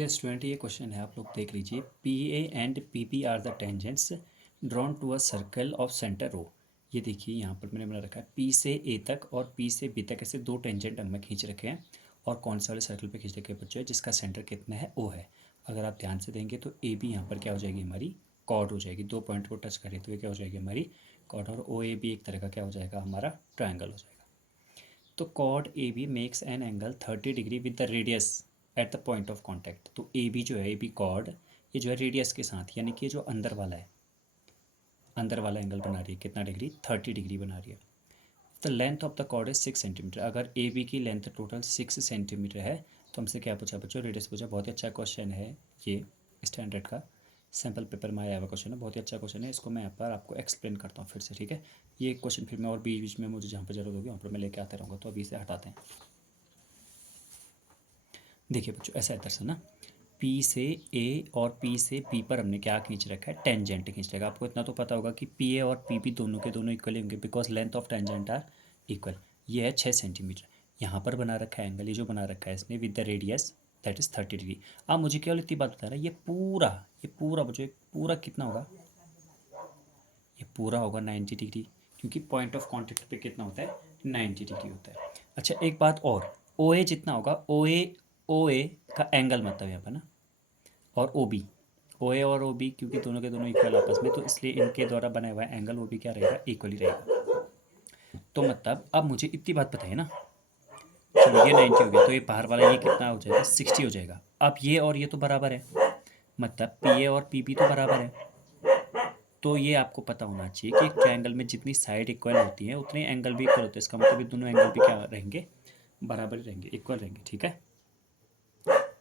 Dear student, ये question है, आप लोग देख लीजिए। P A and P P are the tangents drawn to a circle of centre O. ये देखिए यहाँ पर मैंने बना रखा है पी से ए तक और पी से बी तक, ऐसे दो टेंजेंट हमने खींच रखे हैं और कौन से वाले सर्कल पे खींच रखे हैं बच्चों, जिसका सेंटर कितना है ओ है। अगर आप ध्यान से देंगे तो ए बी यहाँ पर क्या हो जाएगी, हमारी कॉर्ड हो जाएगी। दो पॉइंट को टच करें तो ये क्या हो जाएगी, हमारी कॉर्ड। और ओ ए बी एक तरह का क्या हो जाएगा, हमारा ट्रायंगल हो जाएगा। तो chord A B makes an angle 30 degree with the radius at the point of contact. तो ए बी जो है, ए बी कॉर्ड, ये जो है रेडियस के साथ, यानी कि जो अंदर वाला है, अंदर वाला एंगल बना रही है कितना डिग्री, 30 डिग्री बना रही है। The length of the chord is 6 centimetre. अगर ए बी की लेंथ टोटल 6 सेंटीमीटर है तो हमसे क्या पूछा बच्चों, रेडियस पूछा। बहुत ही अच्छा क्वेश्चन है ये, स्टैंडर्ड का सैम्पल पेपर में आया हुआ क्वेश्चन है, बहुत ही अच्छा क्वेश्चन है। इसको मैं यहाँ पर आपको एक्सप्लेन करता हूँ फिर से, ठीक है। ये क्वेश्चन फिर मैं और बीच बीच में मुझे जहाँ पर जरूरत होगी वहाँ पर मैं लेके आते रहूँगा, तो अभी से हटाते हैं। देखिए बच्चों, ऐसा है दरअसल ना, पी से ए और पी से बी पर हमने क्या खींच रखा है, टेंजेंट खींच रखा है। आपको इतना तो पता होगा कि पी ए और पी बी दोनों के दोनों इक्वल होंगे, because length of tangent are equal. ये है 6 सेंटीमीटर। यहाँ पर बना रखा है एंगल, ये जो बना रखा है इसने with the radius that is 30 degree. अब मुझे केवल इतनी बात बता रहा है, ये पूरा बच्चों, पूरा कितना होगा, ये पूरा होगा 90 डिग्री, क्योंकि पॉइंट ऑफ कॉन्टेक्ट पे कितना होता है, 90 डिग्री होता है। अच्छा एक बात और, ओ ए जितना होगा, ओ ए का एंगल मतलब यहाँ पर ना, और ओ बी, ओ ए और ओ बी क्योंकि दोनों के दोनों इक्वल आपस में, तो इसलिए इनके द्वारा बनाया हुआ एंगल वो भी क्या रहेगा, इक्वल ही रहेगा। तो मतलब अब मुझे इतनी बात बताइए ना, चलो ये 90 हो गया, तो ये बाहर वाला ये कितना हो जाएगा, 60 हो जाएगा। अब ये और ये तो बराबर है, मतलब पी ए और पी बी तो बराबर है। तो ये आपको पता होना चाहिए कि एक ट्रायंगल में जितनी साइड इक्वल होती हैं उतने एंगल भी इक्वल होते हैं। इसका मतलब ये दोनों एंगल भी क्या रहेंगे, बराबर ही रहेंगे, इक्वल रहेंगे, ठीक है।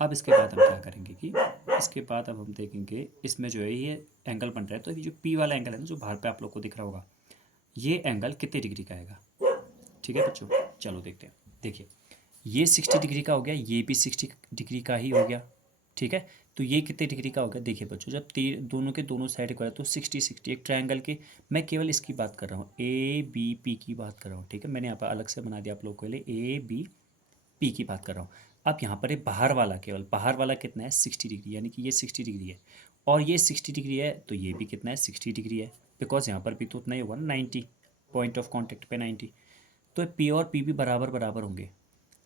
अब इसके बाद हम क्या करेंगे कि इसके बाद अब हम देखेंगे इसमें जो है ये एंगल बन रहा है, तो ये जो पी वाला एंगल है ना, जो बाहर पे आप लोग को दिख रहा होगा, ये एंगल कितने डिग्री का आएगा, ठीक है बच्चों। चलो देखते हैं। देखिए ये 60 डिग्री का हो गया, ये भी 60 डिग्री का ही हो गया, ठीक है। तो ये कितने डिग्री का हो गया, देखिए बच्चों, जब दोनों के दोनों साइड इक्वल है तो 60 एक ट्रायंगल के, मैं केवल इसकी बात कर रहा हूँ, ए बी पी की बात कर रहा हूँ, ठीक है। मैंने यहाँ पर अलग से बना दिया आप लोगों के लिए, ए बी पी की बात कर रहा हूँ। अब यहाँ पर ये बाहर वाला, केवल बाहर वाला कितना है, 60 डिग्री, यानी कि ये 60 डिग्री है और ये 60 डिग्री है, तो ये भी कितना है, 60 डिग्री है, बिकॉज यहाँ पर भी तो उतना ही होगा ना, 90, पॉइंट ऑफ कॉन्टेक्ट पे 90। तो पी और पी भी बराबर बराबर होंगे,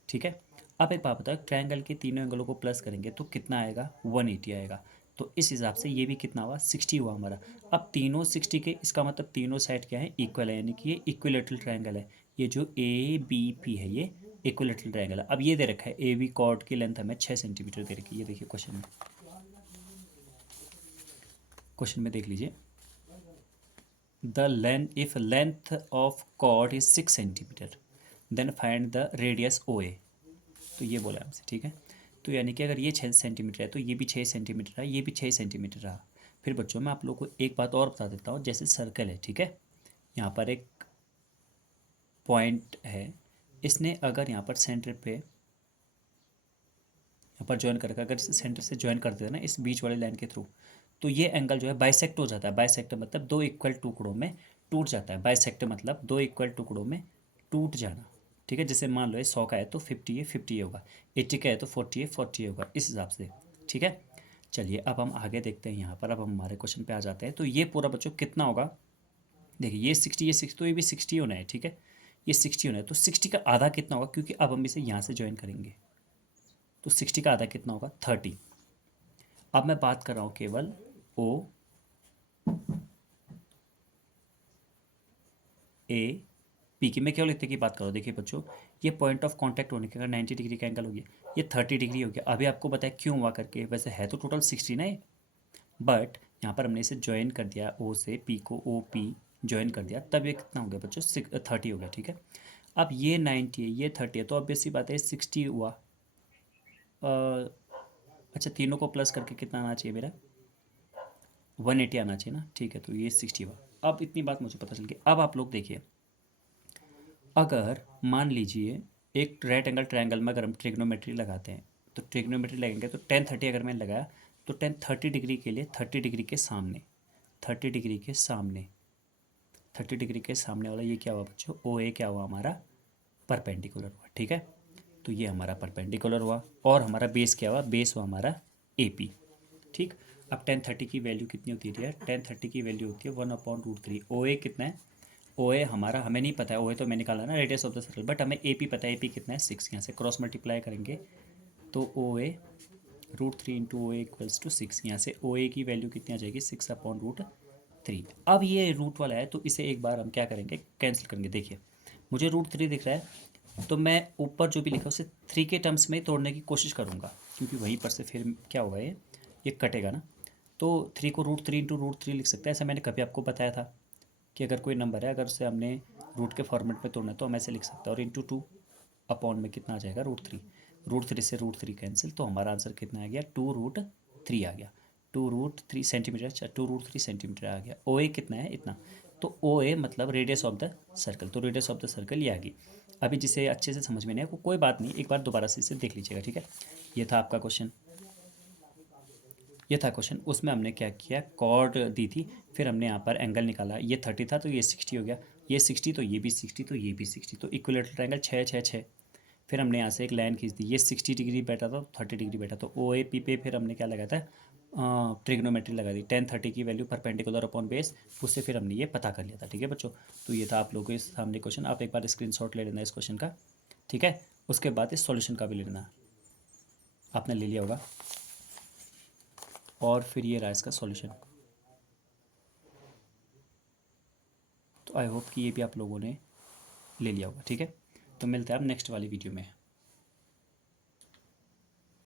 ठीक है। अब एक बात बताओ, ट्रायंगल के तीनों एंगलों को प्लस करेंगे तो कितना आएगा, 180 आएगा। तो इस हिसाब से ये भी कितना हुआ, 60 हुआ हमारा। अब तीनों 60 के, इसका मतलब तीनों साइड क्या है, इक्वल है, यानी कि ये इक्विलेटरल ट्रायंगल है। ये जो ए बी पी है ये इक्विलेटरल ट्रायंगल है। अब ये दे रखा है ए बी कॉर्ड की लेंथ हमें 6 सेंटीमीटर दे रखी है, ये देखिए क्वेश्चन में देख लीजिए। The length, if length of chord is 6 centimetre then find the radius O A. तो ये बोला हमसे, ठीक है। तो यानी कि अगर ये 6 सेंटीमीटर है तो ये भी 6 सेंटीमीटर है, ये भी 6 सेंटीमीटर रहा। फिर बच्चों मैं आप लोग को एक बात और बता देता हूँ, जैसे सर्कल है, ठीक है, यहाँ पर एक पॉइंट है, इसने अगर यहाँ पर सेंटर पे, यहाँ पर ज्वाइन करके, अगर इसे सेंटर से ज्वाइन कर देता है ना इस बीच वाले लाइन के थ्रू, तो ये एंगल जो है बाइसेक्ट हो जाता है। बाइसेक्ट मतलब दो इक्वल टुकड़ों में टूट जाता है। बाइसेक्ट मतलब दो इक्वल टुकड़ों में टूट जाना, ठीक है। जैसे मान लो ये 100 का है तो 50 ये 50 होगा, 80 का है तो 40 ये 40 होगा, इस हिसाब से, ठीक है। चलिए अब हम आगे देखते हैं यहाँ पर, अब हम हमारे क्वेश्चन पे आ जाते हैं। तो ये पूरा बच्चों कितना होगा, देखिए ये 60 ये 60, तो ये भी 60 होना है, ठीक है। ये 60 होना है, तो 60 का आधा कितना होगा, क्योंकि अब हम इसे यहाँ से ज्वाइन करेंगे, तो 60 का आधा कितना होगा, 30। अब मैं बात कर रहा हूँ केवल ओ ए पी की, मैं केवल इतने की बात कर रहा हूँ। देखिए बच्चों, ये पॉइंट ऑफ कांटेक्ट होने के अगर 90 डिग्री का एंगल हो गया, ये 30 डिग्री हो गया। अभी आपको बताया क्यों हुआ करके, वैसे है तो टोटल 60 ना ये, बट यहाँ पर हमने इसे ज्वाइन कर दिया, ओ से पी को, ओ पी ज्वाइन कर दिया, तब ये कितना हो गया बच्चों, 30 हो गया, ठीक है। अब ये 90 है, ये 30 है, तो ऑब्वियस सी बात है 60 हुआ। अच्छा तीनों को प्लस करके कितना आना चाहिए मेरा, 180 आना चाहिए ना, ठीक है। तो ये 60 हुआ। अब इतनी बात मुझे पता चल गई। अब आप लोग देखिए, अगर मान लीजिए एक राइट एंगल ट्रायंगल में अगर हम ट्रिग्नोमेट्री लगाते हैं, तो ट्रिग्नोमेट्री लगेंगे तो 10 30 अगर मैंने लगाया तो 10 30 डिग्री के लिए 30 डिग्री के सामने, 30 डिग्री के सामने, 30 डिग्री के सामने वाला ये क्या हुआ बच्चों, ओ ए क्या हुआ हमारा, परपेंडिकुलर हुआ, ठीक है। तो ये हमारा परपेंडिकुलर हुआ और हमारा बेस क्या हुआ, बेस हुआ हमारा AP। ठीक, अब tan 30 की वैल्यू कितनी होती है यार? tan 30 की वैल्यू होती है 1/√3। OA कितना है? OA हमारा हमें नहीं पता है, OA तो मैं निकाला ना radius of the circle, but हमें AP पता है। AP कितना है? 6। यहाँ से क्रॉस मल्टीप्लाई करेंगे तो OA √3 into OA equals to 6। यहाँ से OA की वैल्यू कितनी आ जाएगी? 6/√3। अब ये रूट वाला है तो इसे एक बार हम क्या करेंगे? कैंसिल करेंगे। देखिए मुझे √3 दिख रहा है तो मैं ऊपर जो भी लिखा उसे 3 के टर्म्स में तोड़ने की कोशिश करूँगा, क्योंकि वहीं पर से फिर क्या होगा, ये कटेगा ना। तो 3 को √3 इंटू √3 लिख सकते हैं। ऐसा मैंने कभी आपको बताया था कि अगर कोई नंबर है, अगर उसे हमने रूट के फॉर्मेट में तोड़ना है तो हम ऐसे लिख सकते हैं। और इंटू 2 अपॉन में कितना आ जाएगा? √3। √3 से √3 कैंसिल, तो हमारा आंसर कितना आ गया? 2√3 आ गया। 2√3 सेंटीमीटर, अच्छा 2√3 सेंटीमीटर आ गया। OA कितना है? इतना। तो OA मतलब रेडियस ऑफ द सर्कल, तो रेडियस ऑफ द सर्कल ये आ गई। अभी जिसे अच्छे से समझ में नहीं आया कोई बात नहीं, एक बार दोबारा से इसे देख लीजिएगा, ठीक है। ये था आपका क्वेश्चन, ये था क्वेश्चन। उसमें हमने क्या किया? कॉर्ड दी थी, फिर हमने यहाँ पर एंगल निकाला। ये 30 था तो ये 60 हो गया, ये 60 तो ये भी 60 तो ये भी 60, तो इक्विलेटरल ट्रायंगल 6 6 6। फिर हमने यहाँ से एक लाइन खींच दी, ये 60 डिग्री बैठा था, 30 डिग्री बैठा, तो OAP पे फिर हमने क्या लगाया था? ट्रिग्नोमेट्री लगा दी। tan 30 की वैल्यू परपेंडिकुलर अपॉन बेस, उससे फिर हमने ये पता कर लिया था, ठीक है बच्चों। तो ये था आप लोगों के सामने क्वेश्चन। आप एक बार स्क्रीनशॉट ले लेना इस क्वेश्चन का, ठीक है। उसके बाद इस सॉल्यूशन का भी ले लेना, आपने ले लिया होगा। और फिर ये रहा इसका सॉल्यूशन। तो आई होप कि ये भी आप लोगों ने ले लिया होगा, ठीक है। तो मिलते हैं आप नेक्स्ट वाली वीडियो में।